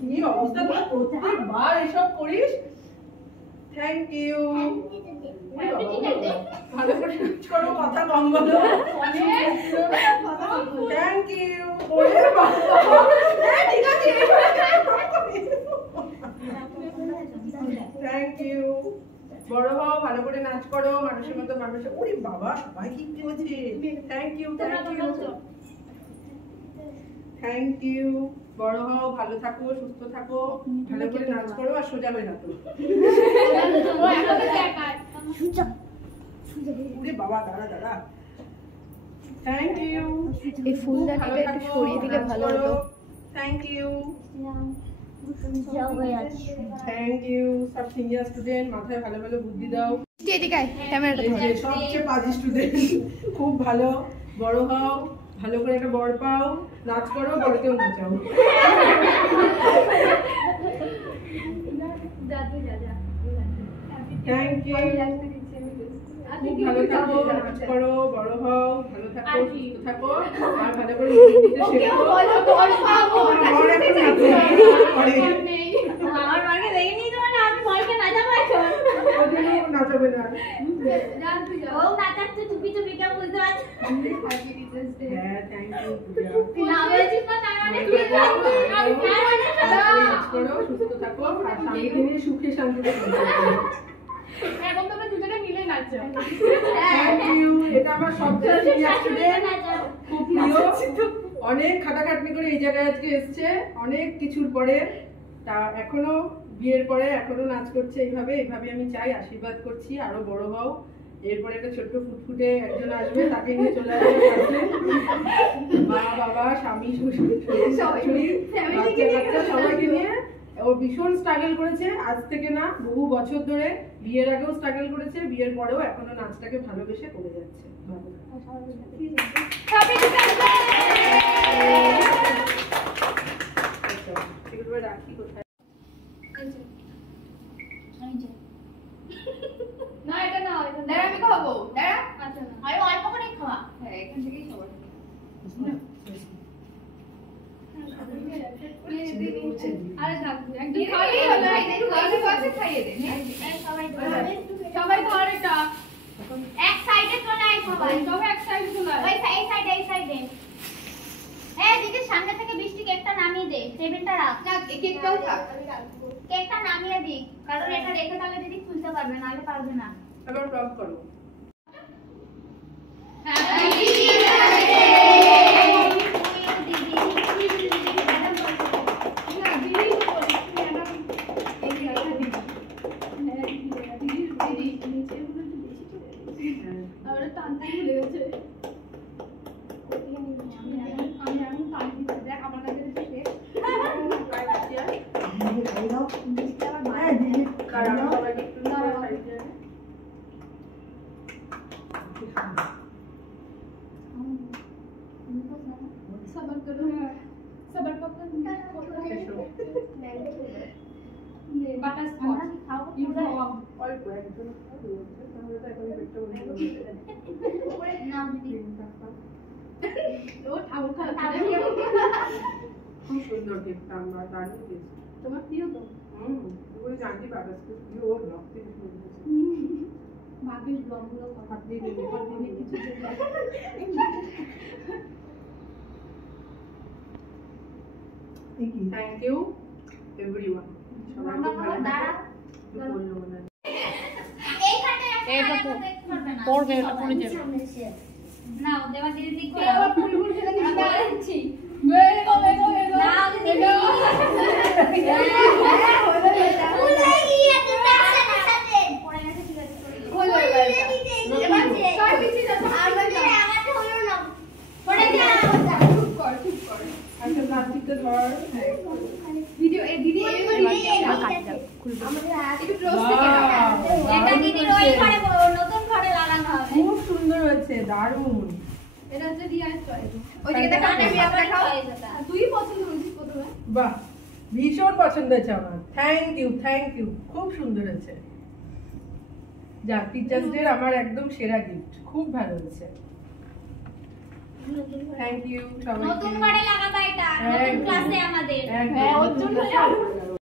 কি অবস্থা, তোরা প্রত্যেকবার এসব করিস। Thank you. ভালো করে করো, কথা কম বলো। Thank you. ঠিক আছে, থ্যাংক ইউ। বড় হও, ভালো করে নাচ করো, মানুষের মতো মানুষের। ওরে বাবা, সবাই কি বলছে। Thank you, thank you, thank you. বড় হও, ভালো থাকো, সুস্থ থাকো, ভালো করে নাচ করো আর সোজা হয়ে থাকো। ওরে বাবা, দাঁড়া দাঁড়া। Thank you. এই ফুলদানিটা একটু সরিয়ে দিলে ভালো হতো। Thank you. Thank you. সব সিনিয়র স্টুডেন্ট, মাথায় ভালো ভালো বুদ্ধি দাও। এদিকে ক্যামেরাটা ধরে। সবচেয়ে পাজি স্টুডেন্ট, খুব ভালো। বড় হও, ভালো করে একটা বর পাও, নাচ করো, বড়কেও নাচাও। Thank you. খুব ভালো থাকো, নাচ করো, বড় হও, ভালো থাকো, সুস্থ থাকো আর ভালো করে শেখো। আমার মাকে দেখে নি তো মানে আমি ভয়কে নাচাবো এখন। নাচাবে না। ও নাচাচ্ছে চুপি চুপি, কেউ বুঝতে পারছে। হ্যাঁ, থ্যাংক ইউ। না বলছিস না তার মানে তুই আমি নাচ করো, সুস্থ থাকো আর স্বামীকে নিয়ে সুখে শান্তিতে থাকো। এখন তোমরা দুজনে মিলে নাচো। Thank you. এটা আমার সবচেয়ে সিনিয়র স্টুডেন্ট, খুব প্রিয়। অনেক খাটাখাটনি করে এই জায়গায় আজকে এসেছে, অনেক কিছুর পরে। তা এখনো বিয়ের পরে এখনো নাচ করছে এইভাবে। এইভাবে আমি চাই, আশীর্বাদ করছি আরো বড় হও। এরপরে একটা ছোট্ট ফুটফুটে একজন আসবে, তাকে নিয়ে চলে আসবে কাছে। মা বাবা, স্বামী, শ্বশুর, শাশুড়ি, বাচ্চা কাচ্চা সবাইকে নিয়ে। ও ভীষণ স্ট্রাগল করেছে, আজ থেকে না বহু বছর ধরে। বিয়ের আগেও স্ট্রাগল করেছে, বিয়ের পরেও এখনো নাচটাকে ভালোবেসে করে যাচ্ছে। রাখি কোথায়? না এটা না, দাঁড়া আমি খাবো। দাঁড়া। আচ্ছা না, আরে অল্প করে খাওয়া। হ্যাঁ, এখান থেকেই খাবো। আরে থাক, একদম খাইয়ে হলো। এই পাশে খাইয়ে দে। সবাই ধর এটা। এক সাইডে চলে আয় সবাই। সবাই এক সাইডে চলে আয়। ওই সাইডে, এই সাইডে। এই দিদি সামনে থেকে বৃষ্টি কেকটা নামিয়ে দে, টেবিলটা রাখ। না, কেকটাও থাক। কেকটা নামিয়ে দি, কারণ এটা রেখে তাহলে দিদি খুলতে পারবে, নাহলে পারবে না। এবার ব্লগ করো। খুব সুন্দর কেকটা, আমরা দারুণ দিয়েছি। তোমার প্রিয় তো? ওগুলো জানি বাটারস্কচ দিয়ে ওর ব্লগ থেকে শুরু করেছে। ভাবির ব্লগগুলো কথা দিয়ে দেবে অনেক কিছু। Thank you everyone. সবাই খুব ভালো দাঁড়া। বললো না। এইখানে এটা পড়বে, এটা পড়ে যাবে। না দেবা দিদি দিক করে আবার ফুল খেলে কিছু বলছি বেগো বেগো বেগো। না দিদি ভুলে গিয়েছে তার সাথে পড়ে গেছে, ঠিক আছে হলো এবার কার পিছে যাচ্ছে? আর বলছে আমারটা হলো না, পড়ে যা। চুপ কর। আচ্ছা, প্লাস্টিকটা ধর। ভিডিও এই দিদি এই আমাদের হাতে একটু রোজ থেকে দাও। এটা দিদি ওই ঘরে নতুন ঘরে লাগানো হবে। খুব সুন্দর হয়েছে, দারুণ। এটা হচ্ছে রিয়াজ চয়েস। ওই দিকে দেখা আমি আপনারা খাও। তুই পছন্দ করেছিস প্রথমে? বাহ, ভীষণ পছন্দ হয়েছে আমার। Thank you, thank you. খুব সুন্দর হয়েছে। যা, টিচার্স ডে আমার একদম সেরা গিফট। খুব ভালো হয়েছে। থ্যাংক ইউ নতুন করে লাগাবা এটা নতুন ক্লাসে আমাদের হ্যাঁ ওর জন্য